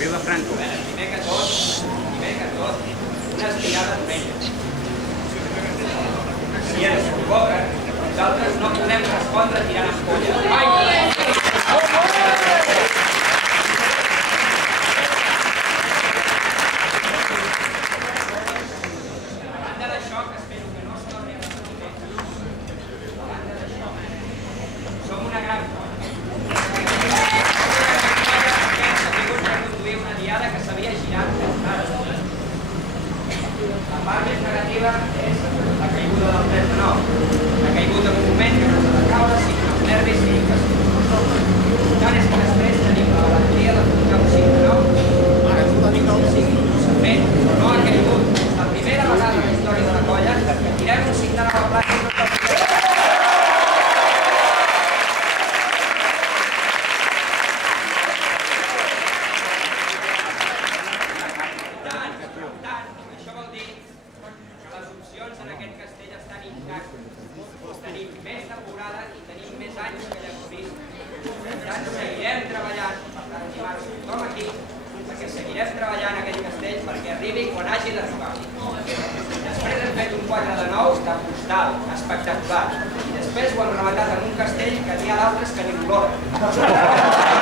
Viva Franco. Primer que tot, una estirada d'orelles. Si ens convoquen, nosaltres no podem respondre tirant ampolles. Mai! A banda d'això, que espero que no es torni a repetir, a banda d'això, som una gran colla. Una diada que s'havia girat més tard. La part més negativa és la caiguda del 39. La caiguda en un moment que no s'ha de caure, sigui els nervis, sigui que tant és que després tenim la valentia de portar un 5-9, s'ha fet, però no ha caigut. És la primera vegada en la història de la colla que tirem un 5-9 a plaça i no pot fer. Tenim més temporada i tenim més anys que Llagorí. Per tant, seguirem treballant per animar tothom aquí, perquè seguirem treballant en aquell castell perquè arribi quan hagi d'arribar. Després hem fet un 4 de 9 de postal, espectacular. I després ho hem rematat en un castell que n'hi ha d'altres que ni l'oloren.